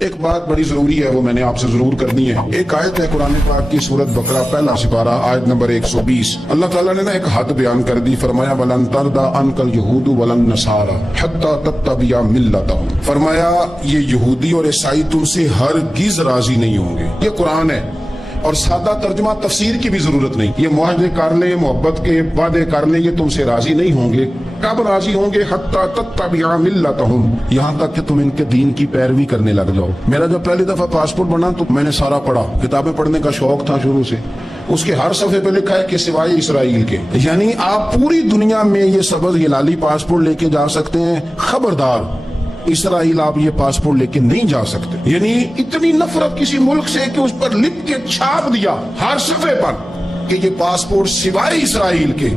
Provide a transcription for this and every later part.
ایک بات بڑی ضروری ہے، وہ میں نے آپ سے ضرور کرنی ہے۔ ایک آیت ہے قرآن پاک کی سورۃ بقرہ پہلا سپارہ آیت نمبر 120۔ اللہ تعالیٰ نے نا ایک حد بیان کر دی، فرمایا وَلَن تَرْضَىٰ عَنْكَ الْيَهُودُ وَلَا النَّصَارَىٰ حَتَّىٰ تَتَّبِعَ مِلَّتَهُمْ۔ فرمایا یہ یہودی اور عیسائی تم سے ہرگز راضی نہیں ہوں گے۔ یہ قرآن ہے اور سادہ ترجمہ تفسیر کی بھی ضرورت نہیں۔ یہ معاہدے کر لیں، محبت کے وعدے کر لیں، یہ تم سے راضی نہیں ہوں گے۔ کب راضی ہوں گے؟ حتی تتبع ملتہم، یہاں تک کہ تم ان کے دین کی پیروی کرنے لگ جاؤ۔ میرا جب پہلی دفعہ پاسپورٹ بنا تو میں نے سارا پڑھا، کتابیں پڑھنے کا شوق تھا شروع سے۔ اس کے ہر صفحے پہ لکھا ہے کہ سوائے اسرائیل کے، یعنی آپ پوری دنیا میں یہ سبز ہلالی پاسپورٹ لے کے جا سکتے ہیں، خبردار اسرائیل آپ یہ پاسپورٹ لے کے نہیں جا سکتے۔ یعنی اتنی نفرت کسی ملک سے کہ اس پر لکھ کے چھاپ دیا ہر صفحے پر کہ یہ پاسپورٹ سوائے اسرائیل کے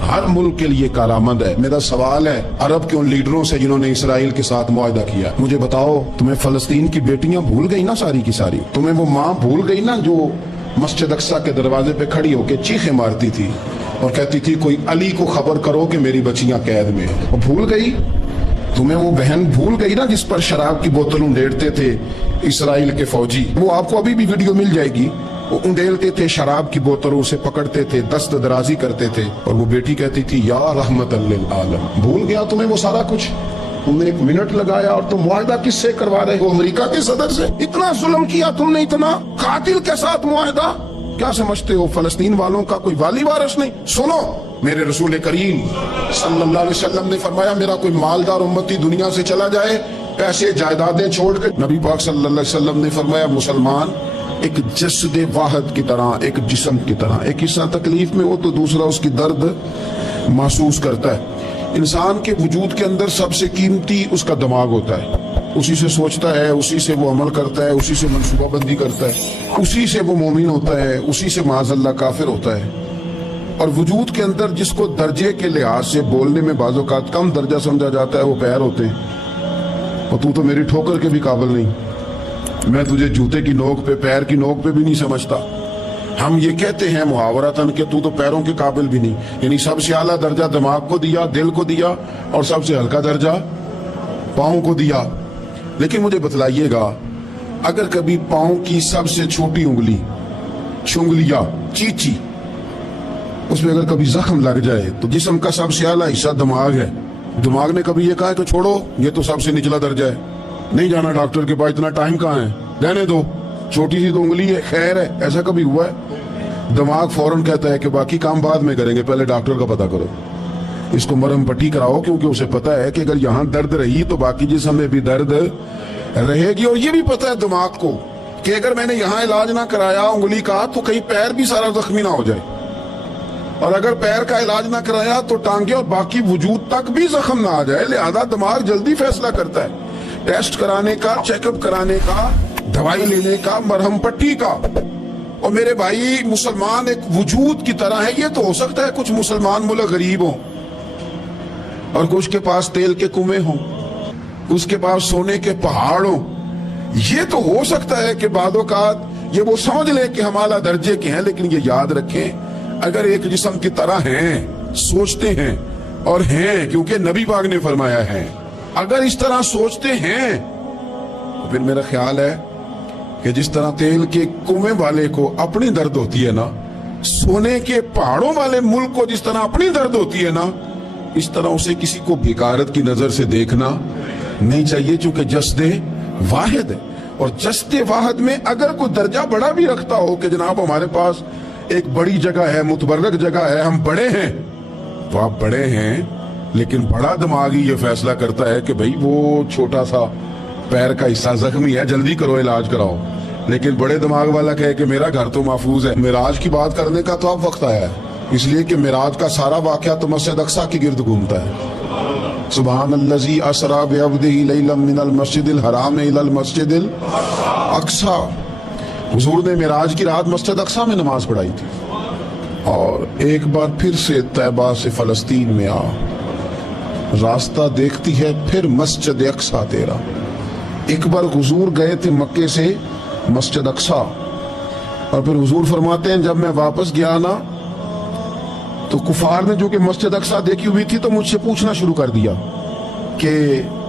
ہر ملک کے لیے کارآمد ہے۔ میرا سوال ہے عرب کے ان لیڈروں سے جنہوں نے اسرائیل کے ساتھ معاہدہ کیا، مجھے بتاؤ تمہیں فلسطین کی بیٹیاں بھول گئی نا ساری کی ساری؟ تمہیں وہ ماں بھول گئی نا جو مسجد اقصیٰ کے دروازے پہ کھڑی ہو کے چیخیں مارتی تھی اور کہتی تھی کوئی علی کو خبر کرو کہ میری بچیاں قید میں ہیں؟ وہ بھول گئی؟ تمہیں وہ بہن بھول گئی نا جس پر شراب کی بوتل انڈیلتے تھے اسرائیل کے فوجی؟ وہ آپ کو ابھی بھی ویڈیو مل جائے گی۔ وہ انڈیلتے تھے شراب کی بوتلوں سے، پکڑتے تھے، دست درازی کرتے تھے، اور وہ بیٹی کہتی تھی یا رحمت للعالم۔ بھول گیا تمہیں وہ سارا کچھ؟ تم نے ایک منٹ لگایا اور تم معاہدہ کس سے کروا رہے ہو؟ امریکہ کے صدر سے؟ اتنا ظلم کیا تم نے، اتنا قاتل کے ساتھ معاہدہ؟ کیا سمجھتے ہو فلسطین والوں کا کوئی والی وارث نہیں؟ سنو، میرے رسول کریم صلی اللہ علیہ وسلم نے فرمایا میرا کوئی مالدار امتی دنیا سے چلا جائے پیسے جائیدادیں چھوڑ کر، نبی پاک صلی اللہ علیہ وسلم نے فرمایا مسلمان ایک جسد واحد کی طرح، ایک جسم کی طرح، ایک حصہ تکلیف میں ہو تو دوسرا اس کی درد محسوس کرتا ہے۔ انسان کے وجود کے اندر سب سے قیمتی اس کا دماغ ہوتا ہے، اسی سے سوچتا ہے، اسی سے وہ عمل کرتا ہے، اسی سے منصوبہ بندی کرتا ہے، اسی سے وہ مومن ہوتا ہے، اسی سے معاذ اللہ کافر ہوتا ہے۔ اور وجود کے اندر جس کو درجے کے لحاظ سے بولنے میں بعض اوقات کم درجہ سمجھا جاتا ہے وہ پیر ہوتے ہیں۔ اور تو میری ٹھوکر کے بھی قابل نہیں، میں تجھے جوتے کی نوک پہ، پیر کی نوک پہ بھی نہیں سمجھتا۔ ہم یہ کہتے ہیں محاورتاً کہ تو پیروں کے قابل بھی نہیں، یعنی سب سے اعلیٰ درجہ دماغ کو دیا، دل کو دیا، اور سب سے ہلکا درجہ پاؤں کو دیا۔ لیکن مجھے بتلائیے گا اگر کبھی پاؤں کی سب سے چھوٹی انگلی، چنگلیا، چیچی، اس میں اگر کبھی زخم لگ جائے تو جسم کا سب سے اعلیٰ حصہ دماغ ہے، دماغ نے کبھی یہ کہا ہے کہ چھوڑو یہ تو سب سے نچلا درجہ ہے، نہیں جانا ڈاکٹر کے پاس، اتنا ٹائم کہاں ہے، رہنے دو، چھوٹی سی تو انگلی ہے، خیر ہے؟ ایسا کبھی ہوا ہے؟ دماغ فوراً کہتا ہے کہ باقی کام بعد میں کریں گے، پہلے ڈاکٹر کا پتہ کرو، اس کو مرہم پٹی کراؤ، کیونکہ اسے پتا ہے کہ اگر یہاں درد رہی تو باقی جسم میں بھی درد رہے گی۔ اور یہ بھی پتا ہے دماغ کو کہ اگر میں نے یہاں علاج نہ کرایا انگلی کا تو کہیں پیر بھی سارا زخمی نہ ہو جائے، اور اگر پیر کا علاج نہ کرایا تو ٹانگیں اور باقی وجود تک بھی زخم نہ آ جائے۔ لہذا دماغ جلدی فیصلہ کرتا ہے، ٹیسٹ کرانے کا، چیک اپ کرانے کا، دوائی لینے کا، مرہم پٹی کا۔ اور میرے بھائی مسلمان ایک وجود کی طرح ہے، یہ تو ہو سکتا ہے کچھ مسلمان ملک غریب ہوں اور کچھ کے پاس تیل کے کنویں ہوں، اس کے پاس سونے کے پہاڑ ہوں، یہ تو ہو سکتا ہے کہ بعض اوقات یہ وہ سمجھ لیں کہ ہم اعلیٰ درجے کے ہیں، لیکن یہ یاد رکھیں اگر ایک جسم کی طرح ہیں، سوچتے ہیں اور ہیں، کیونکہ نبی پاک نے فرمایا ہے، اگر اس طرح سوچتے ہیں تو پھر میرا خیال ہے کہ جس طرح تیل کے کنویں والے کو اپنی درد ہوتی ہے نا، سونے کے پہاڑوں والے ملک کو جس طرح اپنی درد ہوتی ہے نا، اس طرح اسے کسی کو بیکارت کی نظر سے دیکھنا نہیں چاہیے، چونکہ جسد واحد ہے۔ اور جسد واحد میں اگر کوئی درجہ بڑا بھی رکھتا ہو کہ جناب ہمارے پاس ایک بڑی جگہ ہے، متبرک جگہ ہے، ہم بڑے ہیں، تو آپ بڑے ہیں، لیکن بڑا دماغ ہی یہ فیصلہ کرتا ہے کہ بھئی وہ چھوٹا سا پیر کا حصہ زخمی ہے، جلدی کرو، علاج کراؤ۔ لیکن بڑے دماغ والا کہے کہ میرا گھر تو محفوظ ہے۔ معراج کی بات کرنے کا تو اب وقت آیا ہے، اس لیے کہ معراج کا سارا واقعہ تو مسجد اقصیٰ کی گرد گھومتا ہے۔ سبحان الذی اسریٰ بعبدہ لیلا من المسجد الحرام الی المسجد الاقصیٰ۔ حضور نے معراج کی رات مسجد اقصیٰ میں نماز پڑھائی تھی، اور ایک بار پھر سے طیبہ سے فلسطین میں آ، راستہ دیکھتی ہے پھر مسجد اقصیٰ تیرا۔ ایک بار حضور گئے تھے مکے سے مسجد اقصیٰ، اور پھر حضور فرماتے ہیں جب میں واپس گیا نا تو کفار نے جو کہ مسجد اقصیٰ دیکھی ہوئی تھی تو مجھ سے پوچھنا شروع کر دیا کہ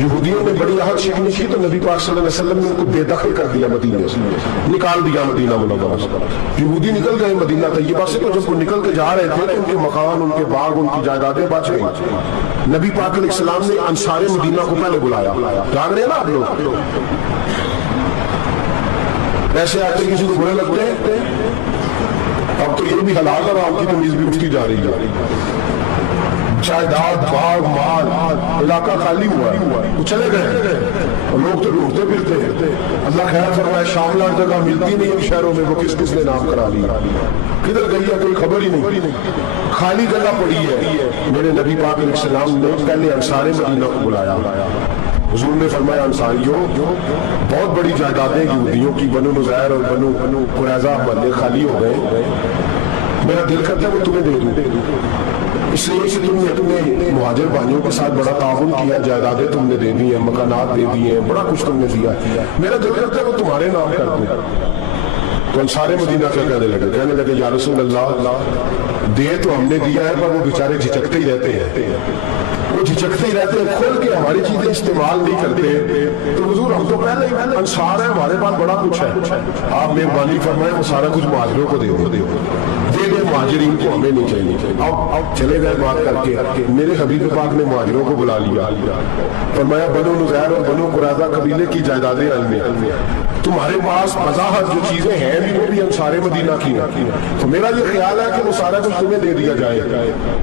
یہودیوں نے بڑی آہت شکنی کی تو نبی پاک صلی اللہ علیہ وسلم نے ان کو بے دخل کر دیا، مدینے سے نکال دیا مدینہ منورہ سے۔ یہودی نکل گئے مدینہ طیبہ سے، تو جب وہ نکل کے جا رہے تھے تو ان کے مکان، ان کے باغ، ان کی جائیدادیں بچ گئی۔ نبی پاک علیہ السلام نے انصار مدینہ کو پہلے بلایا، جان رہے ہیں نا آپ لوگ، ایسے آتے کسی کو برے لگتے ہیں، اب تو یہ بھی حلال اور آپ کی تمیز بھی اٹھتی جا رہی ہے۔ جائیداد، باغ، مال، علاقہ خالی ہوا ہے، وہ چلے گئے اور لوگ تو ڈھونڈتے پھرتے۔ اللہ خیر فرمائے، شاملہ جگہ ملتی نہیں ان شہروں میں، وہ کس کس نے نام کرا لیا، کدھر گئی ہے کوئی خبر ہی نہیں، خالی جگہ پڑی ہے۔ میرے نبی پاک علیہ السلام نے پہلے انصار مدینہ کو بلایا۔ حضور نے فرمایا انصاریوں، بہت بڑی جائیدادیں یہودیوں کی، بنو نذیر اور بنو قریظہ محلے خالی ہو گئے، میرا دل کرتا ہے وہ تمہیں دے دوں، اس لیے کہ تم نے اپنے مہاجر بھائیوں کے ساتھ بڑا تعاون کیا، جائیدادیں تم نے دے دی ہیں، مکانات دے دیے ہیں، بڑا کچھ تم نے دیا، میرا دل کرتا ہے وہ تمہارے نام کر دوں۔ تو انصار مدینہ کیا کہنے لگے یا رسول اللہ، دے تو ہم نے دیا ہے پر وہ بیچارے جھجکتے ہی رہتے ہیں، وہ جھجکتے ہی رہتے ہیں، کھول کے ہماری چیزیں استعمال نہیں کرتے۔ تو حضور ہم تو پہلے ہی انصار ہیں، ہمارے پاس بڑا کچھ ہے، آپ مہربانی فرمائیں وہ سارا کچھ مہاجروں کو دے دے مہاجرین کو، ہمیں نہیں چاہیے۔ اب چلے گئے بات کر کے، میرے حبیب پاک نے مہاجروں کو بلا لیا، فرمایا بنو نذیر اور بنو قریظہ قبیلے کی جائیدادیں آئی ہیں، تمہارے پاس بظاہر جو چیزیں ہیں بھی وہ بھی انصار مدینہ کی ہیں، تو میرا یہ خیال ہے کہ وہ سارا کچھ تمہیں دے دیا جائے۔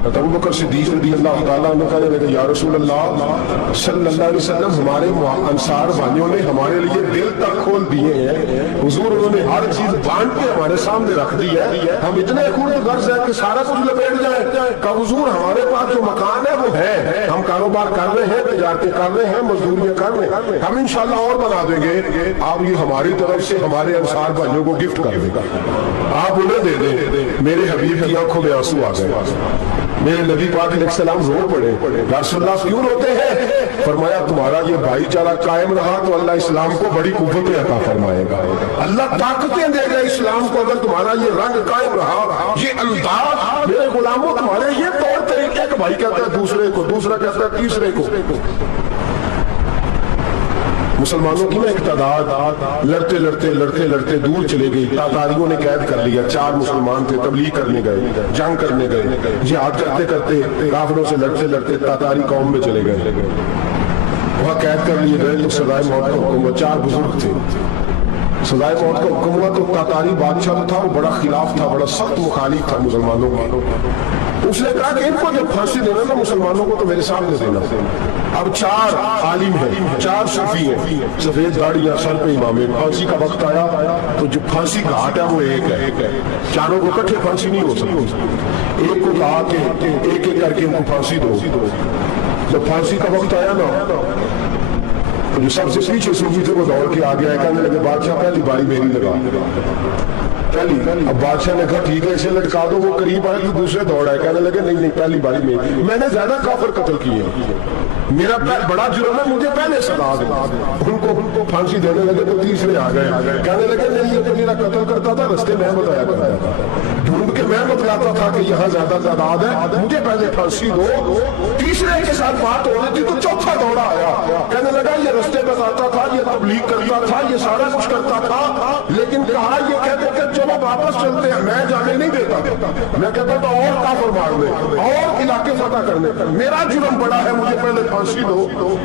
ابو بکر صدیق رضی اللہ تعالیٰ عنہ کہنے لگے یا رسول اللہ صلی اللہ علیہ وسلم، ہمارے انصار بھائیوں نے ہمارے لیے دل تک کھول دیے ہیں، حضور انہوں نے ہر چیز بانٹ کے ہمارے سامنے رکھ دی ہے، ہم اتنے خون غرض ہے کہ سارا کچھ لپیٹ جائے کہ حضور ہمارے پاس جو مکان ہے وہ ہے، ہم کاروبار کر رہے ہیں، تجارتیں کر رہے ہیں، مزدوریاں کر رہے ہیں، ہم انشاءاللہ اور بنا دیں گے، آپ یہ ہماری طرف سے ہمارے انصار بھائیوں کو گفٹ کر دیں، آپ انہیں دے دیں۔ میرے حبیب کی آنکھوں میں آنسو آ گئے، میرے نبی پاک علیہ السلام رو پڑے، یا رسول اللہ کیوں روتے ہیں؟ فرمایا تمہارا یہ بھائی چارہ قائم رہا تو اللہ اسلام کو بڑی قوتیں عطا فرمائے گا، اللہ طاقتیں دے گا اسلام کو، اگر تمہارا یہ رنگ قائم رہا، یہ انداز، میرے غلاموں تمہارے یہ طور طریقے، کہ بھائی کہتا ہے دوسرے کو، دوسرا کہتا ہے تیسرے کو۔ مسلمانوں کی نا ایک تعداد لڑتے لڑتے دور چلے گئی، تاتاریوں نے قید کر لیا، 4 مسلمان تھے، تبلیغ کرنے گئے، جنگ کرنے گئے، جہاد کرتے کرتے کافروں سے لڑتے تاتاری قوم میں چلے گئے، وہاں قید کر لیے گئے، تو سزائے موت کا حکم ہوا، 4 بزرگ تھے، سزائے موت کا حکم ہوا، تو تاتاری بادشاہ تھا وہ بڑا خلاف تھا، بڑا سخت مخالف تھا مسلمانوں کا، اس نے کہا کہ ان کو جب پھانسی دینا نا مسلمانوں کو تو میرے سامنے دینا۔ اب 4 عالم ہیں، 4 صوفی ہیں، سفید داڑیاں، سر پہ امامے، پھانسی کا وقت آیا تو جو پھانسی کا گھاٹ ہے وہ ایک ہے، چاروں کو اکٹھے پھانسی نہیں ہو سکتی، ایک کو کہا کہ ایک ایک کر کے ان کو پھانسی دو۔ جب پھانسی کا وقت آیا نا تو جو سب سے پیچھے صوفی تھے وہ دوڑ کے آگے آئے، کہنے لگے بادشاہ پہلی باری میری لگا، اب بادشاہ نے کہا ٹھیک ہے اسے لٹکا دو، وہ قریب آئے تو دوسرے دوڑ آئے، کہنے لگے نہیں پہلی باری میں نے زیادہ کافر قتل کیے، میرا بڑا جرم ہے، مجھے پہلے سزا دو۔ ان کو پھانسی دینے لگے تو تیسرے آ گئے، کہنے لگے نہیں یہ تو میرا قتل کرتا تھا، رستے میں بتایا کرتا تھا، ڈھونڈ کے میں بتلاتا تھا کہ یہاں زیادہ تعداد ہے، مجھے پہلے پھانسی دو۔ تیسرے کے ساتھ بات ہو رہی تھی تو چوتھا دوڑا آیا، کہنے لگا یہ رستے بتاتا تھا، یہ تبلیغ کرتا تھا، یہ سارا کچھ کرتا تھا، لیکن کہا یہ کہتے کہ چلو واپس چلتے ہیں، میں جانے نہیں دیتا، میں کہتا تھا اور کافر مار دے اور علاقے فتح کرنے، میرا جرم بڑا ہے، مجھے پہلے پھانسی دو۔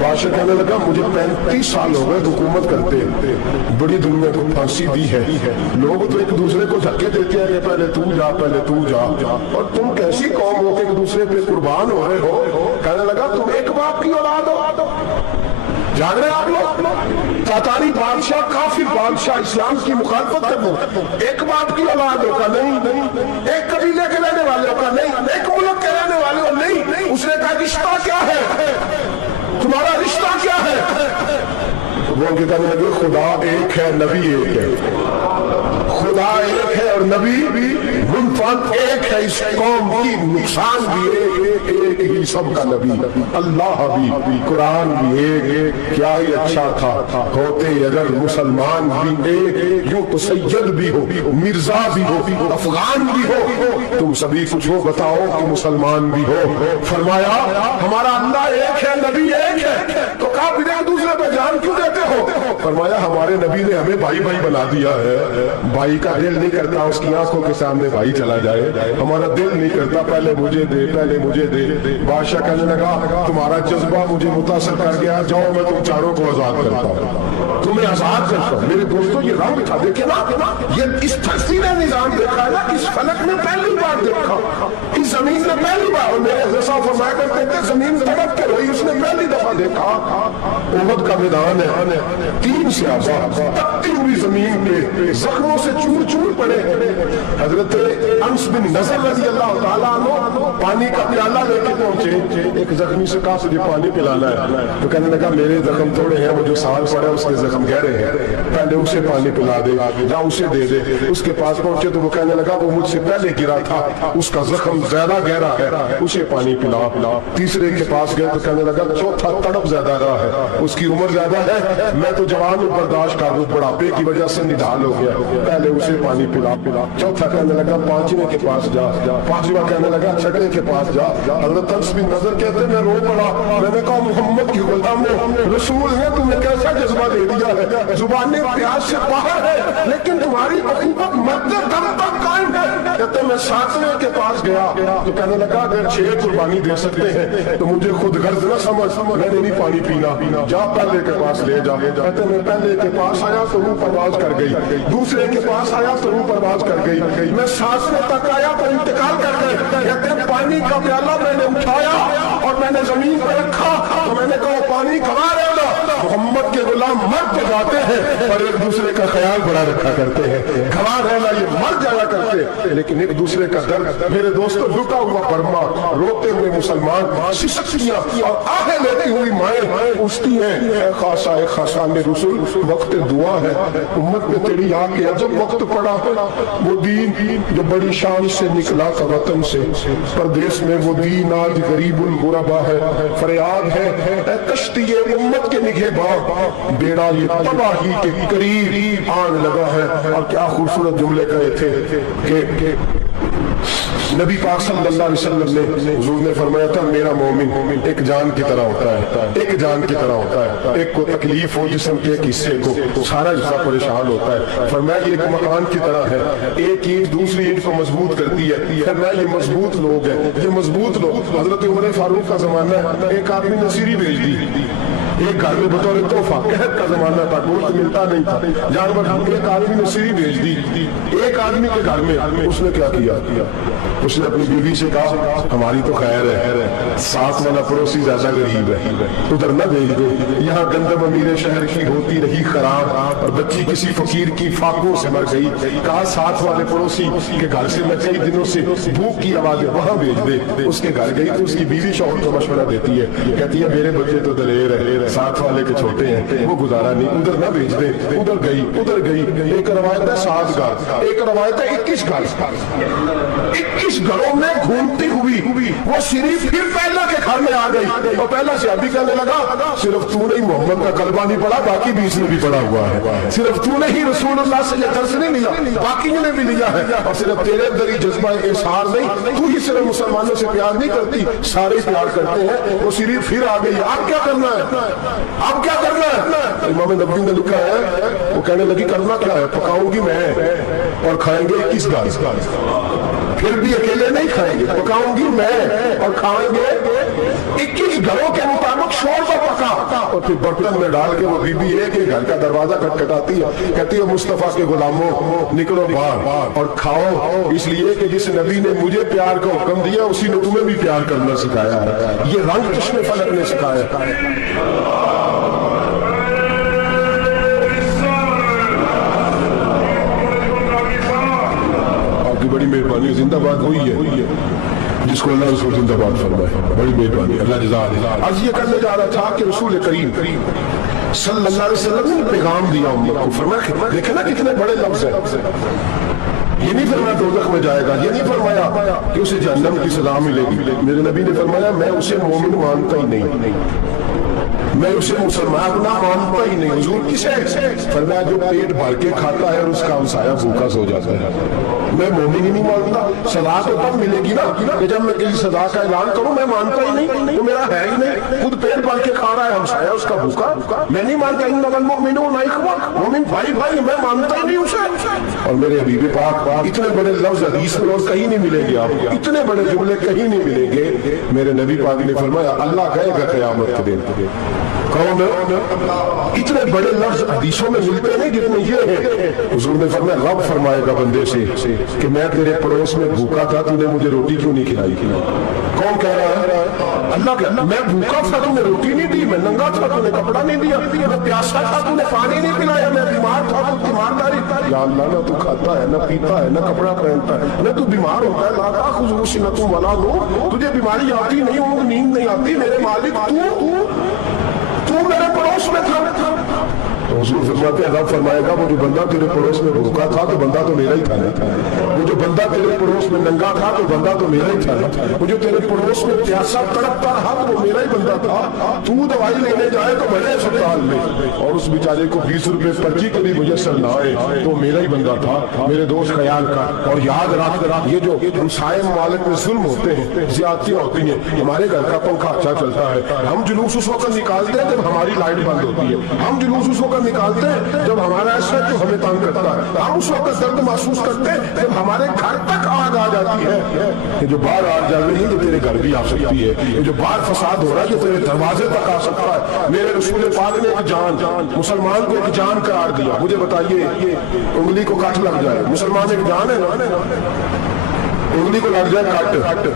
بادشاہ کہنے لگا مجھے 35 سال ہو گئے حکومت کرتے، بڑی دنیا کو پھانسی دی ہے، لوگ تو ایک دوسرے کو دھکے دیتے ہیں کہ پہلے تو جا، اور تم کیسی قوم ہو کہ ایک دوسرے پہ قربان ہو رہے ہو؟ کہنے لگا تم ایک باپ کی اولاد ہو، جان رہے آپ لوگ، تاتاری بادشاہ، کافر بادشاہ، اسلام کی مخالفت کرتے، ایک باپ کی اولاد ہو کا نہیں، ایک قبیلے کے رہنے والے کا نہیں، ایک ملک کے رہنے والے ہو نہیں۔ اس نے کہا رشتہ کیا ہے تمہارا، رشتہ کیا ہے؟ وہ ان کے کہنے لگے خدا ایک ہے، نبی ایک ہے، خدا ایک ہے اور نبی منفرد ایک ہے اس قوم کی، نقصان بھی ایک ہی سب کا نبی، اللہ بھی، قرآن بھی ایک، کیا ہی اچھا تھا ہوتے اگر مسلمان بھی ایک، یوں تو سید بھی ہو، مرزا بھی ہو، افغان بھی ہو، تم سبھی کچھ ہو بتاؤ کہ مسلمان بھی ہو۔ فرمایا ہمارا اللہ ایک ہے، نبی ایک ہے، تو کافر ایک دوسرے پہ جان کیوں دیتے ہو؟ فرمایا ہمارے نبی نے ہمیں بھائی بھائی بنا دیا ہے، بھائی کا دل نہیں کرتا اس کی آنکھوں کے سامنے بھائی چلا جائے، ہمارا دل نہیں کرتا پہلے مجھے دے پہلے مجھے دے۔ بادشاہ کہنے لگا تمہارا جذبہ مجھے متاثر کر گیا، جاؤ میں تم چاروں کو آزاد کرتا ہوں، تمہیں آزاد کرتا ہوں۔ میرے دوستوں یہ رنگ تھا، دیکھیں نا، یہ اس دھرتی نے نظام دیکھا ہے نا، اس فلک نے پہلی بار دیکھا، اس زمین نے پہلی بار، اور میرے حضرت صاحب فرمایا کرتے تھے زمین تڑپ کے رہی، اس نے پہلی دفعہ دیکھا احد کا میدان ہے، 3 صحابہ تپتی ہوئی زمین پہ زخموں سے چور چور پڑے ہیں۔ حضرت انس بن نضر رضی اللہ تعالیٰ عنہ پانی کا پیالہ لے کے پہنچے، ایک زخمی سے کہا تجھے پانی پلانا ہے، تو کہنے لگا میرے زخم تھوڑے ہیں، وہ جو سال پڑے اس کے زخم گہرے ہیں، پہلے اسے پانی پلا دے یا اسے دے دے۔ اس کے پاس پہنچے تو وہ کہنے لگا وہ مجھ سے پہلے گرا تھا، اس کا زخم زیادہ گہرا ہے، اسے پانی پلا۔ تیسرے کے پاس گئے تو کہنے لگا چوتھا تڑپ زیادہ رہا ہے، اس کی عمر زیادہ ہے، میں تو جوان ہوں برداشت کر لوں، بڑھاپے کی وجہ سے نڈھال ہو گیا، پہلے اسے پانی پلا۔ چوتھا کہنے لگا پانچویں کے پاس جا، پانچواں کہنے لگا چھٹے کے پاس جا۔ حضرت انس بن نضر کہتے ہیں میں رو پڑا، میں نے کہا محمد کی غلام رسول نے تمہیں کیسا جذبہ دے دیا ہے، زبانیں پیاس سے باہر ہے لیکن تمہاری اخوت مرتے دم تک قائم ہے۔ کہتے ہیں میں 7ویں کے پاس گیا تو کہنے لگا اگر 6 قربانی دے سکتے ہیں تو مجھے خود غرض نہ سمجھ، میں نے نہیں پانی پینا، جا پہلے کے پاس لے جا۔ کہتے ہیں میں پہلے کے پاس آیا تو روح پرواز کر گئی، دوسرے کے پاس آیا تو روح پرواز کر گئی، میں 7ویں تک آیا تو انتقال کر گئے۔ کہتے ہیں پانی کا پیالہ میں نے اٹھایا اور میں نے زمین پر رکھا تو میں نے کہا پانی کہاں رہنا، محمد کے غلام مر تو جاتے ہیں پر ایک دوسرے کا خیال بڑا رکھا کرتے ہیں، گھبرا رہنا یہ مر جایا کرتے لیکن ایک دوسرے کا درد۔ میرے دوستوں لٹا ہوا برما، روتے ہوئے مسلمان، سسکیاں اور آہیں لیتی ہوئی مائیں پوچھتی ہیں اے خاصان رسول وقت دعا ہے، امت میں تیری آ کے جب وقت پڑا وہ دین جو بڑی شان سے نکلا تھا وطن سے، پردیس میں وہ دین آج غریب الغربا ہے، فریاد ہے اے کشتی امت کے نگہباں، بیڑا یہ تباہی کے قریب آن لگا ہے۔ اور کیا خوبصورت جملے کہے تھے کہ نبی پاک صلی اللہ علیہ وسلم نے حضور نے فرمایا تھا میرا مومن ایک جان کی طرح ہوتا ہے، ایک جان کی طرح ہوتا ہے، ایک کو تکلیف ہو جسم کے ایک حصے کو سارا حصہ پریشان ہوتا ہے، فرمایا یہ ایک مکان کی طرح ہے، ایک اینٹ دوسری اینٹ کو مضبوط کرتی ہے، فرمایا یہ مضبوط لوگ ہیں، یہ مضبوط لوگ۔ حضرت عمر فاروق کا زمانہ ہے، ایک آدمی نے سیری بھیج دی ایک گھر میں بطور تحفہ، قحط کا زمانہ تھا، گوشت ملتا نہیں تھا، جانور، ایک آدمی نے سیری بھیج دی ایک آدمی کے گھر میں، اس نے کیا کیا، اس نے اپنی بیوی سے کہا ہماری تو خیر ہے، ساتھ والا پڑوسی زیادہ غریب ہے، ادھر نہ بھیج دو، یہاں گندم امیر شہر کی ہوتی رہی خراب اور بچی کسی فقیر کی فاقوں سے مر گئی، کہا ساتھ والے پڑوسی کے گھر سے میں کئی دنوں سے بھوک کی آوازیں وہاں بھیج دے۔ اس کے گھر گئی تو اس کی بیوی شوہر کو مشورہ دیتی ہے، کہتی ہے میرے بچے تو دلیر ہے، ساتھ والے کے چھوٹے ہیں، وہ گزارا نہیں، ادھر نہ بھیج دے، ادھر گئی۔ ایک روایت ہے 7 گھر، ایک روایت ہے 21 گھر، 21 گھروں میں گھومتی ہوئی وہ صرف پھر پہلا کے گھر میں آ گئی اور پہلا صحابی کہنے لگا صرف تو نے محمد کا کلمہ نہیں پڑھا، باقی 20 نے بھی پڑھا ہوا ہے، صرف تو نے ہی رسول اللہ سے یہ درس نہیں لیا، باقیوں نے بھی لیا ہے، اور صرف تیرے اندر ہی جذبہ اظہار نہیں، تو ہی صرف مسلمانوں سے پیار نہیں کرتی، سارے پیار کرتے ہیں، وہ صرف پھر آ گئی، اب کیا کرنا ہے، اب کیا کرنا ہے؟ امام نبوی نے لکھا ہے وہ کہنے لگی کرنا کیا ہے، پکاؤں گی میں اور کھائیں گے 21 گھر، پھر بھی اکیلے نہیں کھائیں گے، پکاؤں گی میں اور کھائیں گے 21 گھروں کے مطابق شوربہ پکا، اور پھر برتن میں ڈال کے وہ بی بی ایک ایک گھر کا دروازہ کھٹکھٹاتی ہے، کہتی ہے مصطفیٰ کے غلاموں نکلو باہر اور کھاؤ، اس لیے کہ جس نبی نے مجھے پیار کا حکم دیا اسی نے تمہیں بھی پیار کرنا سکھایا ہے، یہ رنگ چشم فلک نے سکھایا ہے۔ بڑی مہربانی، زندہ باد ہوئی ہے جس کو اللہ رسول زندہ باد فرمائے، بڑی مہربانی، اللہ جزا دے۔ آج یہ کرنے جا رہا تھا کہ رسول کریم صلی اللہ علیہ وسلم نے پیغام دیا امت کو، فرمایا دیکھیں نا کتنے بڑے لفظ ہیں، یہ نہیں فرمایا دوزخ میں جائے گا, یہ نہیں فرمایا کہ اسے جہنم کی سزا ملے گی. میرے نبی نے فرمایا میں اسے مومن مانتا ہی نہیں, میں اسے مسلمان نہ مانتا ہی نہیں. حضور کسے فرمایا جو پیٹ بھر کے کھاتا ہے اور اس کا ہمسایہ بھوکا سو جاتا ہے. میں مومن ہی نہیں مانتا. سزا تو تب ملے گی نا کہ جب میں کسی سزا کا اعلان کروں. میں مانتا ہی نہیں, تو میرا ہے ہی نہیں. خود پیٹ بھر کے کھا رہا ہے, ہمسایہ اس کا بھوکا. میں نہیں مانتا انما المؤمنون اخوہ, مومن بھائی بھائی, میں مانتا ہی نہیں اسے. اور میرے حبیب پاک اتنے بڑے لفظ حدیث میں اور کہیں نہیں ملیں گے, آپ اتنے بڑے جملے کہیں نہیں ملیں گے. میرے نبی پاک نے فرمایا اللہ کہے گا قیامت کے دن کون اتنے بڑے لفظ حدیثوں میں ملتے نہیں جتنے یہ ہیں. حضور نے فرمایا رب فرمائے گا بندے سے کہ میں تیرے پڑوس میں بھوکا تھا, تو نے مجھے روٹی کیوں نہیں کھلائی. کون کہہ رہا ہے؟ اللہ کہتا میں بھوکا تھا, تو نے روٹی نہیں دی. میں ننگا تھا, تو نے کپڑا نہیں دیا. میں پیاسا تھا, تو نے پانی نہیں پلایا. میں بیمار تھا, تو تیمارداری. یا اللہ نہ تو کھاتا ہے, نہ پیتا ہے, نہ کپڑا پہنتا ہے, نہ تو بیمار ہوتا ہے. لا تأخذہ سنۃ ولا نوم, تجھے بیماری آتی نہیں, اونگ نیند نہیں آتی. میرے مالک تو میرے پڑوس میں تھا. تو حضور فرماتے ہیں رب فرمائے گا وہ جو بندہ تیرے پڑوس میں بھوکا تھا تو بندہ تو میرا ہی تھا. وہ جو بندہ تیرے پڑوس میں ننگا تھا تو بندہ تو میرا ہی تھا. وہ جو تیرے پڑوس میں پیاسا تڑپتا رہا تو وہ میرا ہی بندہ تھا. تو دوائی لینے جائے تو بڑے اسپتال میں اور اس بیچارے کو 20 روپے پرچی کو بھی میسر نہ آئے تو میرا ہی بندہ تھا. میرے دوست خیال کر اور یاد رکھ, یہ جو ہمسائے ممالک میں ظلم ہوتے ہیں, زیادتیاں ہوتی ہیں. ہمارے گھر کا پنکھا اچھا چلتا ہے, ہم جلوس اس وقت نکالتے ہیں جب ہماری لائٹ بند ہوتی ہے. ہم جلوس اس وقت نکالتے ہیں جب ہمارا ایسا جو ہمیں تنگ کرتا ہے. ہم اس وقت درد محسوس کرتے ہیں جب ہمارے گھر تک آگ آ جاتی ہے. یہ جو باہر آگ جل رہی ہے تو تیرے گھر بھی آ سکتی ہے. یہ جو باہر فساد ہو رہا ہے جو تیرے دروازے تک آ سکتا ہے. میرے رسول پاک نے ایک جان مسلمان کو ایک جان قرار دیا. مجھے بتائیے انگلی کو کٹ لگ جائے, مسلمان ایک جان ہے نا, انگلی کو لگ جائے کٹ,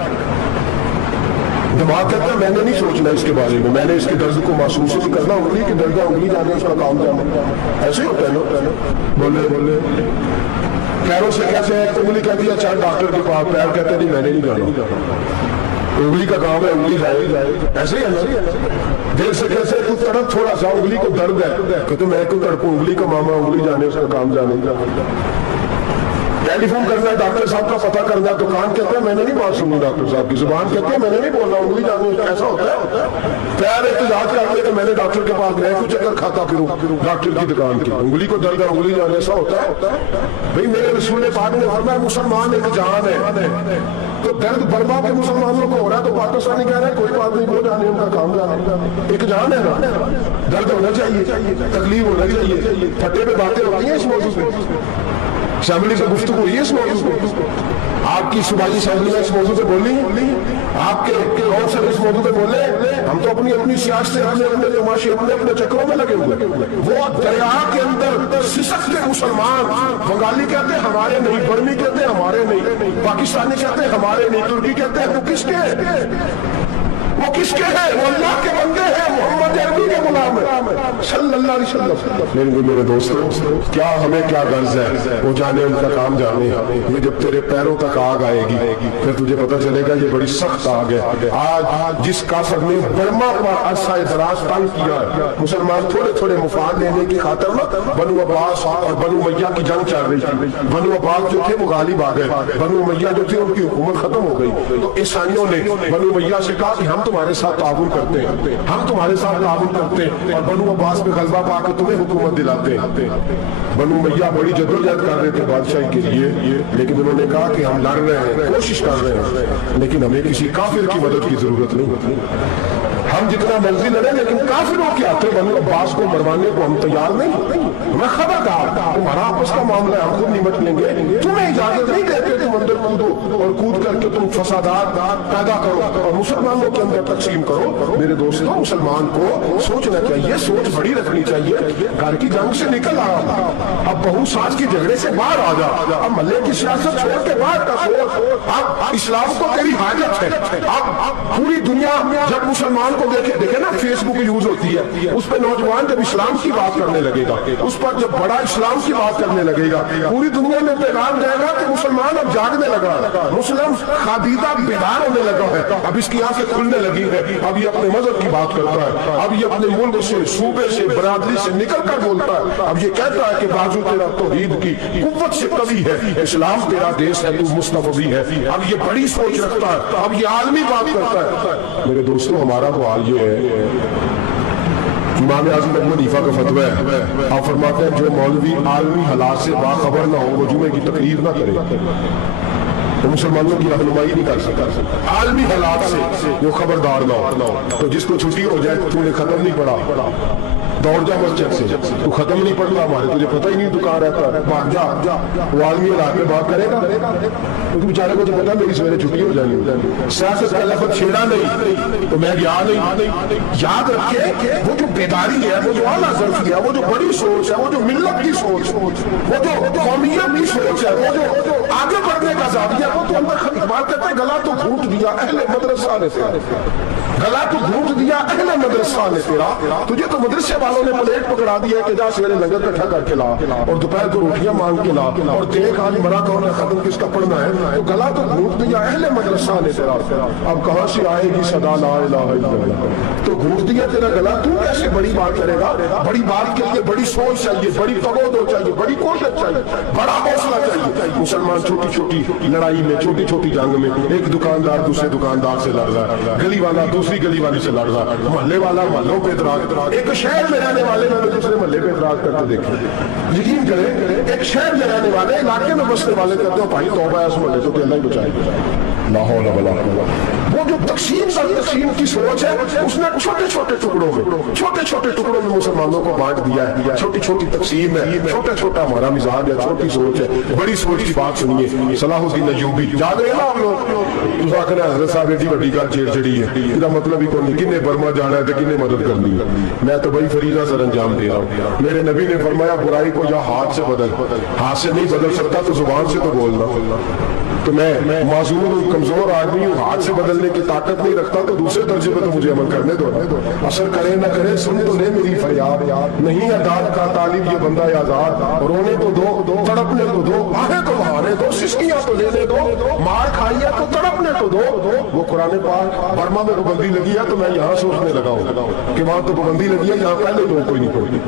دماغ کہتا ہے میں نے نہیں سوچنا اس کے بارے میں نے اس کے درد کو محسوس نہیں کرنا. انگلی کی درد انگلی جانے اس کا کام جانا. ایسے ہی ہوتا ہے نا. بولے پیروں سے کیسے ہے, انگلی کہتی ہے چاہے ڈاکٹر کے پاس, پیر کہتے نہیں میں نے نہیں جانا. انگلی کا کام ہے انگلی جائے. ایسے ہی ہے دل سے کیسے تو تڑپ تھوڑا سا, انگلی کو درد ہے کہ میں کیوں تڑپوں, انگلی کا ماما انگلی جانے اس کا کام جانے. ٹیلی فون کرنا ہے ڈاکٹر صاحب کا پتہ کرنا ہے, تو کان کہتے ہیں میں نے نہیں بات سنی ڈاکٹر صاحب کی, زبان کہتے ہیں میں نے نہیں بولنا, انگلی جانے. ایسا ہوتا ہے پیر احتجاج کرتے کہ میں نے ڈاکٹر کے پاس گئے کچھ چکر کھاتا پھروں ڈاکٹر کی دکان کی, انگلی کو درد ہے انگلی جانے. ایسا ہوتا ہے بھائی. میرے رسول پاک نے فرمایا مسلمان ایک جان ہے. تو درد برما کے مسلمانوں کو ہو رہا ہے تو پاکستانی کہہ رہے ہیں کوئی بات نہیں, وہ جانے ان کا کام جانے. ایک جان ہے نا, درد ہونا چاہیے, تکلیف ہونا چاہیے. پھٹے پہ باتیں ہوتی ہیں اس موضوع پہ, اسمبلی سے گفتگو ہوئی ہے اس موضوع پہ. آپ کی صوبائی اسمبلی میں اس موضوع پہ بولی, آپ کے کونسل اس موضوع پہ بولے. ہم تو اپنی سیاست اپنے تماشے اپنے چکروں میں لگے ہوئے. وہ دریا کے اندر سسکتے مسلمان, بنگالی کہتے ہیں ہمارے نہیں, برمی کہتے ہیں ہمارے نہیں, پاکستانی کہتے ہیں ہمارے نہیں, ترکی کہتے ہیں وہ کس کے ہیں, وہ کس کے ہیں, وہ اللہ کے بندے ہیں, محمد عربی کے غلام ہیں صلی اللہ علیہ وسلم. میرے دوستو کیا ہمیں کیا غرض ہے, وہ جانے ان کا کام جانے. یہ جب تیرے پیروں تک آگ آئے گی پھر تجھے پتہ چلے گا یہ بڑی سخت آگ ہے. آج جس کافر نے برما کا عرصہ دراز تنگ کیا ہے, مسلمان تھوڑے تھوڑے مفاد لینے کی خاطر بنو عباس اور بنو امیہ کی جنگ چل رہی تھی. بنو عباس جو تھے وہ غالب آ گئے, بنو امیہ جو تھے ان کی حکومت ختم ہو گئی. تو عیسائیوں نے بنو امیہ سے کہا کہ ہم تمہارے ساتھ تعاون کرتے ہیں, ہم تمہارے ساتھ تعاون کرتے ہیں اور بنو عباس پہ غلبہ پا کے تمہیں حکومت دلاتے ہیں. بنو امیہ بڑی جدوجہد کر رہے تھے بادشاہی کے لیے, لیکن انہوں نے کہا کہ ہم لڑ رہے ہیں, کوشش کر رہے ہیں, لیکن ہمیں کسی کافر کی مدد کی ضرورت نہیں. ہم جتنا مرضی لڑیں لیکن کافروں کے ہاتھوں بنو عباس کو مروانے کو ہم تیار نہیں. ہمیں خبردار, تمہارا آپس کا معاملہ ہے, ہم خود نمٹ لیں گے. تمہیں اجازت نہیں دیتے تم اندر کودو اور کود کر کے تم فسادات پیدا کرو اور مسلمانوں کے اندر تقسیم کرو. میرے دوستوں مسلمان کو سوچنا چاہیے, سوچ بڑی رکھنی چاہیے. گھر کی جنگ سے نکل آیا, اب بہو ساس کے جھگڑے سے باہر آ جا, اب ملے کی سیاست چھوڑ کے باہر کا سوچ. اب اسلام کو تیری حاجت ہے. اب پوری دنیا جب مسلمان کو دیکھے نا, فیس بک یوز ہوتی ہے, اس پہ نوجوان جب اسلام کی بات کرنے لگے گا, اس پر جب بڑا اسلام کی بات کرنے لگے گا, پوری دنیا میں پیغام جائے گا کہ مسلمان اب جاگنے لگا. مسلم ناقابیدہ بیدار ہونے لگا ہے، اب اس کی آنکھیں کھلنے لگی ہے، اب یہ اپنے مذہب کی بات کرتا ہے، اب یہ اپنے ملک سے، صوبے سے، برادری سے نکل کر بولتا ہے، اب یہ کہتا ہے کہ بازو تیرا توحید کی قوت سے قوی ہے، اسلام تیرا دیش ہے، تو مصطفی ہے، اب یہ بڑی سوچ رکھتا ہے، اب یہ عالمی بات کرتا ہے۔ میرے دوستوں، ہمارا تو حال یہ ہے، امام اعظم ابو حنیفہ کا فتویٰ ہے، آپ فرماتے ہیں جو مولوی عالمی حالات سے باخبر نہ ہو وہ جمعے کی تقریر نہ کرے، تو مسلمانوں کی رہنمائی نہیں کر سکتا۔ عالمی حالات سے وہ خبردار نہ ہو، تو جس کو چھٹی ہو جائے تو نے ختم نہیں پڑھا، دوڑ جا مسجد سے، تو ختم نہیں پڑھتا، ہمارے تجھے پتہ ہی نہیں تو کہاں رہتا ہے، بھاگ جا، وہ عالمی حالات میں بات کرے گا، کیونکہ بیچارے کو تو پتا میری سویرے چھٹی ہو جانی، سیاست کا لفظ چھیڑا نہیں تو میں گیا نہیں۔ یاد رکھے وہ جو بیداری ہے، وہ جو اعلیٰ ظرف ہے، وہ جو بڑی سوچ ہے، وہ جو ملت کی سوچ، وہ جو قومیت کی سوچ ہے، وہ جو آگے بڑھنے کا زاویہ، وہ تو اندر اقبال کہتے ہیں گلا تو گھونٹ دیا اہل مدرسہ نے تیرا، گلا تو گھونٹ دیا اہل مدرسہ نے تیرا، تجھے تو مدرسے والوں نے پلیٹ پکڑا دیا کہ جا سویرے لنگر کٹھا کر کے لا اور دوپہر کو روٹیاں مانگ کے لا اور دیکھ آج مرا کون ہے، ختم کس کا پڑھنا ہے، تو گلا تو گھونٹ دیا اہل مدرسہ نے تیرا، اب کہاں سے آئے گی صدا لا الہ الا اللہ، تو گھونٹ دیا تیرا گلا، تو کیسے بڑی بات کرے گا؟ بڑی بات کے لیے بڑی سوچ چاہیے، بڑی تگودو چاہیے، بڑی کوشش چاہیے، بڑا حوصلہ چاہیے۔ مسلمان چھوٹی چھوٹی لڑائی میں، چھوٹی چھوٹی جنگ میں، ایک دکاندار دوسرے دکاندار سے لڑ رہا ہے، گلی والا دوسری گلی والی سے لڑ رہا ہے، محلے والا محلوں پہ اعتراض، ایک شہر میں رہنے والے میں نے دوسرے محلے پہ اعتراض کرتے دیکھے، یقین کریں ایک شہر میں رہنے والے، علاقے میں بسنے والے کہتے ہیں بھائی توبہ ہے اس محلے تو کہ اللہ ہی بچائے، لا حول ولا قوت۔ وہ جو تقسیم کی سوچ ہے، اس نے چھوٹے چھوٹے ٹکڑوں میں مسلمانوں کو بانٹ دیا ہے، چھوٹی چھوٹی تقسیم ہے، چھوٹا چھوٹا ہمارا مزاج ہے، چھوٹی سوچ ہے، بڑی سوچ کی بات سنیے۔ صلاح الدین ایوبی یاد رہے نا آپ لوگ، دوسرا کہنا حضرت صاحب ایڈی بڑی گل چھیڑ چڑی ہے، اس کا مطلب ہی کوئی نہیں، کنے برما جانا ہے تو کنے مدد کرنی ہے، میں تو بڑی فریضہ سر انجام دے رہا ہوں۔ میرے نبی نے فرمایا برائی کو یا ہاتھ سے بدل، ہاتھ سے نہیں بدل سکتا تو زبان سے تو بولنا، تو میں معذور ہوں، کمزور آدمی ہوں، ہاتھ سے بدلنے کی طاقت نہیں رکھتا، تو دوسرے درجے پہ تو مجھے عمل کرنے دو، اثر کرے نہ کرے سن تو لے میری فریاد، نہیں عداد کا طالب یہ بندہ آزاد، رونے تو دو، تڑپنے تو دو، آہیں تو بہانے دو، سسکیاں تو لینے دو، مار کھائیے تو تڑپنے تو دو۔ وہ قرآن پاک برما میں پابندی لگی ہے تو میں یہاں سوچنے لگا ہوں کہ وہاں تو پابندی لگی ہے، یہاں پہلے تو کوئی نہیں پڑی،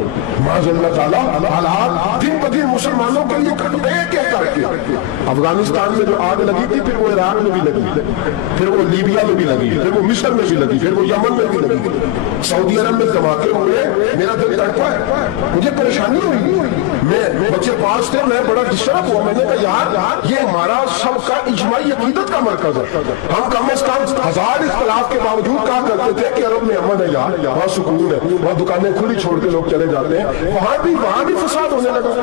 معاذ اللہ تعالیٰ حالات دن بدن مسلمانوں کے لیے ایک ایک کر کے، افغانستان میں جو آگ لگی تھی پھر وہ عراق میں بھی لگی، پھر وہ لیبیا میں بھی لگی، پھر وہ مصر میں بھی لگی، پھر وہ یمن میں بھی لگی، سعودی عرب میں دھماکے ہوئے، میرا دل تڑپا ہے، مجھے پریشانی ہوئی، میں بچے پاس تھے، میں بڑا ڈسٹرب ہوا، میں نے کہا یار یہ ہمارا سب کا اجماعی عقیدت کا مرکز ہے، ہم کم از کم ہزار اختلاف کے باوجود کہا کرتے تھے کہ عرب میں امن ہے یار، وہاں سکون ہے، وہاں دکانیں کھلی چھوڑ کے لوگ چلے جاتے ہیں، وہاں بھی فساد ہونے لگا،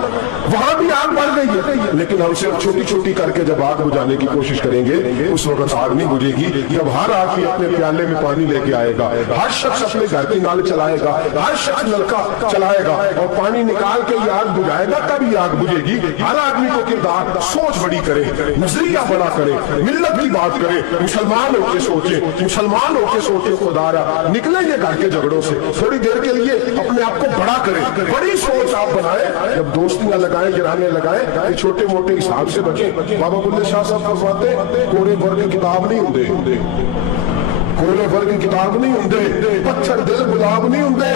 وہاں بھی آگ بڑھ گئی ہے، لیکن ہم صرف چھوٹی چھوٹی کر کے جب آگ بجھانے کی کوشش کریں گے اس وقت آگ نہیں بجھے گی، جب ہر آدمی اپنے پیالے میں پانی لے کے آئے گا، ہر شخص اپنے گھر کی نال چلائے گا، ہر شخص نلکا چلائے گا اور پانی نکال کے یہ آگ بجھائے گا، تب یہ آگ بجھے گی۔ ہر آدمی کو کردار سوچ بڑی کرے، نظریہ بڑا کرے، ملت کی بات کرے، مسلمان ہو کے سوچے، مسلمان ہو کے سوچے خدا را نکلیں گے گھر کے جھگڑوں سے، تھوڑی دیر کے لیے اپنے آپ کو بڑا کرے، بڑی سوچ آپ بنائیں، جب دوستیاں لگائیں گرانے لگائیں کہ چھوٹے موٹے حساب سے بچیں۔ بابا بلے شاہ صاحب فرماتے کوڑے پر کی کتاب نہیں ہوندے، کوڑے پر کی کتاب نہیں ہوندے، پتھر دل گلاب نہیں ہوندے،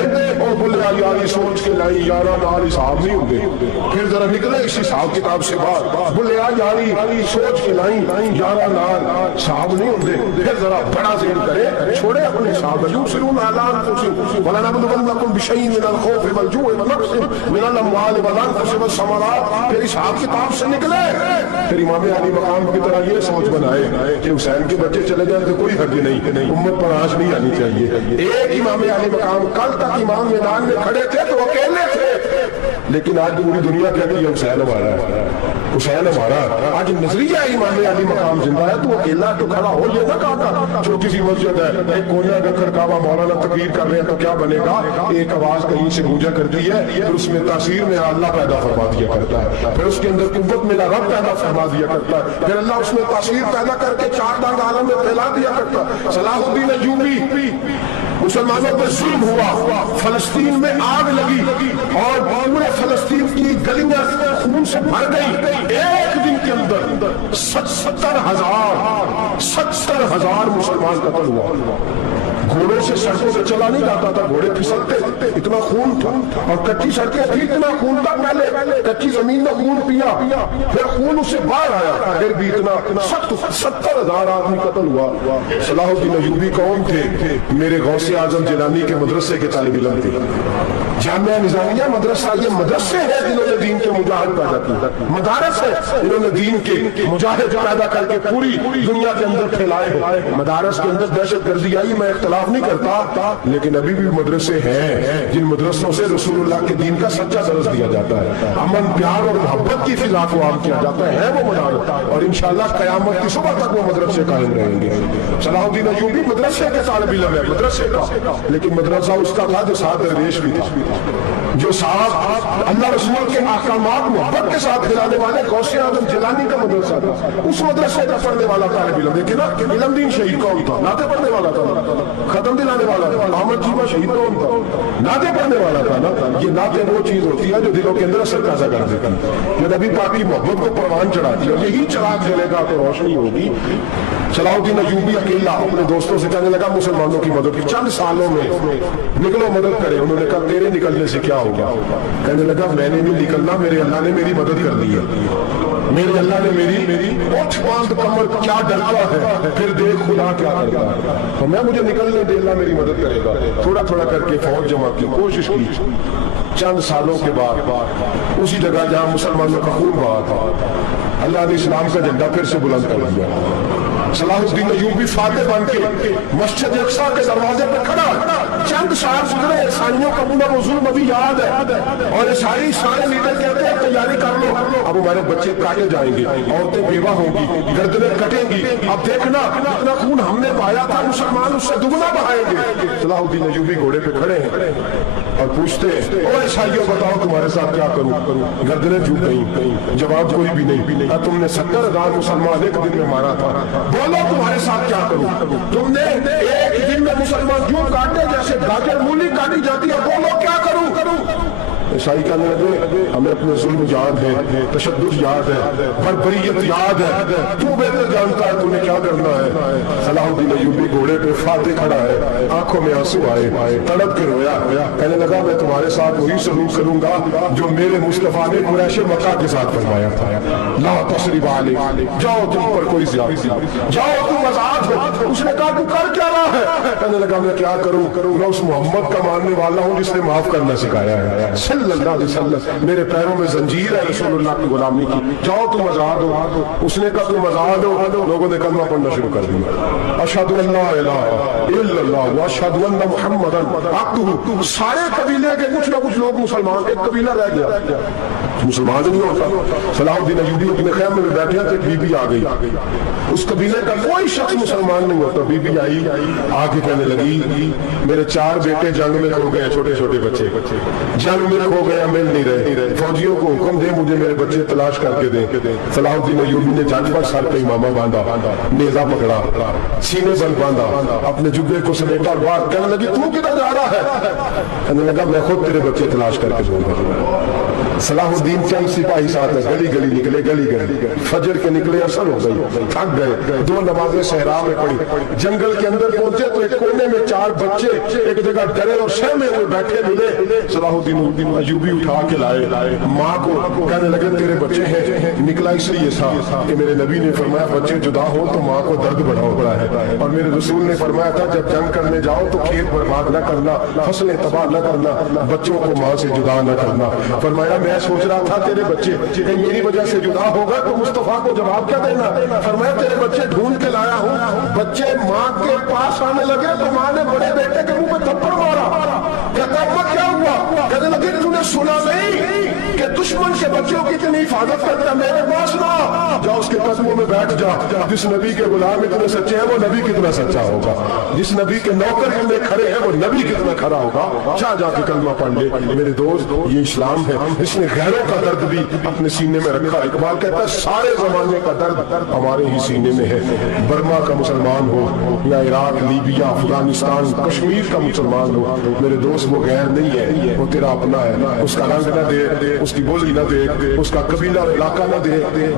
اور بلیا یاری سوچ کے لائی یارا نال حساب نہیں ہوندے، پھر ذرا نکلے اس حساب کتاب سے باہر، بلیا یاری سوچ کے لائی یارا نال حساب نہیں ہوندے، پھر ذرا بڑا ذہن کرے، چھوڑے اپنے حساب، یوسرون علی انفسہم ولنبلونکم بشیء من الخوف والجوع ونقص من الاموال والانفس والثمرات، پھر حساب کتاب سے نکلے، پھر امام علی مقام کی طرح یہ سوچ بنائے کہ حسین کے بچے چلے جائیں تو کوئی حرج نہیں، امت پر آنچ نہیں آنی چاہیے۔ ایک امام علی مقام، کل تک امام میدان میں کھڑے تھے تو اکیلے تھے، لیکن آج پوری دنیا کہتی ہے حسین ہمارا ہے، حسین ہمارا، آج نظریہ امام علی مقام زندہ ہے تو اکیلا تو کھڑا ہو، یہ نہ کہا چھوٹی سی مسجد ہے، ایک کونے کا کھڑکاوا مولانا تقریر کر رہے ہیں تو کیا بنے گا، ایک آواز کہیں سے گونجا کرتی ہے، پھر اس میں تاثیر میں اللہ پیدا فرما دیا کرتا ہے، پھر اس کے اندر قوت میں رب پیدا فرما دیا کرتا ہے، پھر اللہ اس میں تاثیر پیدا کر کے چار دانگ عالم میں پھیلا دیا کرتا ہے۔ صلاح الدین ایوبی، مسلمانوں پر ظلم ہوا، فلسطین میں آگ لگی اور پورے فلسطین کی گلیاں خون سے بھر گئی، ایک دن کے اندر 70,000 مسلمان قتل ہوا. گھوڑوں سے سڑکوں سے چلا نہیں جاتا تھا, گھوڑے پھسلتے, اتنا خون تھا, اور کچی سڑکیں تھی, اتنا خون تھا, پہلے کچی زمین میں خون پیا, پھر خون اس سے باہر آیا, پھر بھی اتنا سخت 70,000 آدمی قتل ہوا. صلاح الدین ایوبی کون تھے؟ میرے غوث اعظم جیلانی کے مدرسے کے طالب علم تھے. جامعہ نظامیہ مدرسہ, یہ مدرسے ہیں جنہوں نے دین کے مجاہد پیدا کیے, مدارس ہے جنہوں نے دین کے مجاہد پیدا کر کے پوری دنیا کے اندر پھیلائے. مدارس کے اندر دہشت گردی آئی, میں اختلاف نہیں کرتا, لیکن ابھی بھی مدرسے ہیں جن مدرسوں سے رسول اللہ کے دین کا سچا درس دیا جاتا ہے, امن پیار اور محبت کی فضا کو عام کیا جاتا ہے وہ مدارس, اور انشاءاللہ قیامت کی صبح تک وہ مدرسے قائم رہیں گے. صلاح الدین ایوبی مدرسے کے طالب علم ہے, مدرسے کا, لیکن مدرسہ اس کا تھا جو ساتھ درویش بھی تھا, جو صاحب اللہ رسول کے احکامات محبت کے ساتھ کھلانے والے غوث اعظم جیلانی کا مدرسہ تھا. اس مدرسے کا پڑھنے والا طالب علم دیکھیں نا, علم دین شہید کون تھا؟ نعتیں پڑھنے والا تھا, ختم دلانے والا تھا. احمد جیبا شہید کون تھا؟ نعتیں پڑھنے والا تھا نا. یہ نعتیں وہ چیز ہوتی ہے جو دلوں کے اندر اثر پیدا کر دیتی ہے, جو نبی پاک کی محبت کو پروان چڑھاتی ہے. یہی چراغ جلے گا تو روشنی ہوگی. صلاح الدین ایوبی اکیلا اپنے دوستوں سے کہنے لگا مسلمانوں کی مدد کی, چند سالوں میں نکلو مدد کرے. انہوں نے کہا تیرے نکلنے سے کیا ہوگا؟ کہنے لگا میں نے نہیں نکلنا, میرے اللہ نے میری مدد کر دی ہے, میرے اللہ نے میری اٹھ باندھ کمر کیا ڈرتا ہے, پھر دیکھ خدا کیا کرتا ہے, تو میں مجھے نکلنے دے, اللہ میری مدد کرے گا. تھوڑا تھوڑا کر کے فوج جمع کی, کوشش کی. چند سالوں کے بعد اسی جگہ جہاں مسلمانوں کا خون بہا تھا, اللہ نے اسلام کا جھنڈا پھر سے بلند کر دیا. صلاح الدین ایوبی فاتح بن کے مسجد اقصی کے دروازے پہ کھڑا. چند سال گزرے, عیسائیوں کا پورا وہ ظلم ابھی یاد ہے, اور عیسائی سارے لیڈر کہتے ہیں تیاری کر لو, اب ہمارے بچے کاٹے جائیں گے, عورتیں بیوہ ہوں گی, گردنیں کٹیں گی, اب دیکھنا جتنا خون ہم نے پایا تھا مسلمان اس سے دگنا بہائیں گے. صلاح الدین ایوبی گھوڑے پہ کھڑے ہیں اور پوچھتے ہیں, او عیسائیوں بتاؤ تمہارے ساتھ کیا کروں؟ گردنیں جھک گئیں, جواب کوئی بھی نہیں. تم نے 70,000 مسلمان ایک دن میں مارا تھا, بولو تمہارے ساتھ کیا کروں؟ تم نے ایک دن میں مسلمان کیوں کاٹے جیسے گاجر مولی کاٹی جاتی ہے, بولو کیا کروں؟ عیسائی کہنے لگے ہمیں اپنے ظلم یاد ہے, تشدد یاد ہے, بربریت یاد ہے, تو بہتر جانتا ہے تمہیں کیا کرنا ہے. صلاح الدین ایوبی گھوڑے پہ فاتح کھڑا ہے, آنکھوں میں آنسو آئے, تڑپ کے رویا, کہنے لگا میں تمہارے ساتھ وہی سلوک کروں گا جو میرے مصطفیٰ نے قریش مکہ کے ساتھ فرمایا تھا, لا تثریب علیکم, جاؤ تم پر کوئی زیادتی, جاؤ تم آزاد ہو. اس نے کہا تو کر کیا رہا ہے؟ کہنے لگا میں کیا کروں, میں اس محمد کا ماننے والا ہوں جس نے معاف کرنا سکھایا ہے, صلی اللہ علیہ وسلم. میرے پیروں میں زنجیر ہے رسول اللہ کی غلامی کی, جاؤ تم آزاد ہو. اس نے کہا تم آزاد ہو. لوگوں نے کلمہ پڑھنا شروع کر دیا, اشہد ان لا الہ الا اللہ واشہد ان محمدا عبدہ. سارے قبیلے کے کچھ نہ کچھ لوگ مسلمان, ایک قبیلہ رہ گیا مسلمان نہیں ہوتا. صلاح الدین ایوبی اپنے خیمے میں بیٹھے تھے, بی بی آ گئی. اس قبیلے کا کوئی شخص مسلمان نہیں ہوتا. بی بی آئی, آگے کہنے لگی میرے 4 بیٹے جنگ میں کھو گئے, چھوٹے چھوٹے بچے جنگ میں کھو گئے, مل نہیں رہے, فوجیوں کو حکم دے مجھے میرے بچے تلاش کر کے دیں. صلاح الدین ایوبی نے جنگ پر سر پہ امامہ باندھا, نیزہ پکڑا, سینے بند باندھا, اپنے جبے کو سمیٹا, بات کہنے لگی تو کدھر جا رہا ہے؟ کہنے لگا میں خود تیرے بچے تلاش کر کے دوں گا. صلاح الدین چند سپاہی ساتھ ہے, گلی گلی نکلے, گلی گلی فجر کے نکلے, اثر ہو گئی, تھک گئے, 2 نمازیں صحرا میں پڑھی. جنگل کے اندر پہنچے تو ایک کونے میں 4 بچے ایک جگہ ڈرے اور سہمے ہوئے بیٹھے ملے. صلاح الدین ایوبی اٹھا کے لائے, ماں کو کہنے لگے تیرے بچے ہیں. نکلا اس لیے تھا کہ میرے نبی نے فرمایا بچے جدا ہو تو ماں کو درد بڑھاؤ پڑا ہے, اور میرے رسول نے فرمایا تھا جب جنگ کرنے جاؤ تو کھیت برباد نہ کرنا, فصلیں تباہ نہ کرنا, بچوں کو ماں سے جدا نہ کرنا. فرمایا میں سوچ رہا تھا تیرے بچے کہ میری وجہ سے جدا ہوگا تو مصطفیٰ کو جواب کیا دینا. فرمایا تیرے بچے ڈھونڈ کے لایا ہوں. بچے ماں کے پاس آنے لگے تو ماں نے بڑے بیٹے کے منہ پہ تھپڑ مارا. کہتا ابا کیا ہوا؟ کہنے لگے تو نے سنا نہیں کہ دشمن سے بچوں کی اتنی حفاظت کرتا ہے, میرے پاس نہ جا, اس کے قدموں میں بیٹھ جا. جس نبی کے غلام اتنے سچے ہیں وہ نبی کتنا سچا ہوگا, جس نبی کے نوکر اتنے کھڑے ہیں وہ نبی کتنا کھڑا ہوگا. جا کے کلمہ پڑھ لے. میرے دوست یہ اسلام ہے جس نے غیروں کا درد بھی اپنے سینے میں رکھا. اقبال کہتا ہے سارے زمانے کا درد ہمارے ہی سینے میں ہے. برما کا مسلمان ہو یا عراق, لیبیا, افغانستان, کشمیر کا مسلمان ہو, میرے دوست وہ غیر نہیں ہے, وہ تیرا اپنا ہے. اس کا رنگ نہ دیکھ, اس کی بولی نہ دیکھ, اس کا قبیلہ اور علاقہ نہ دیکھ,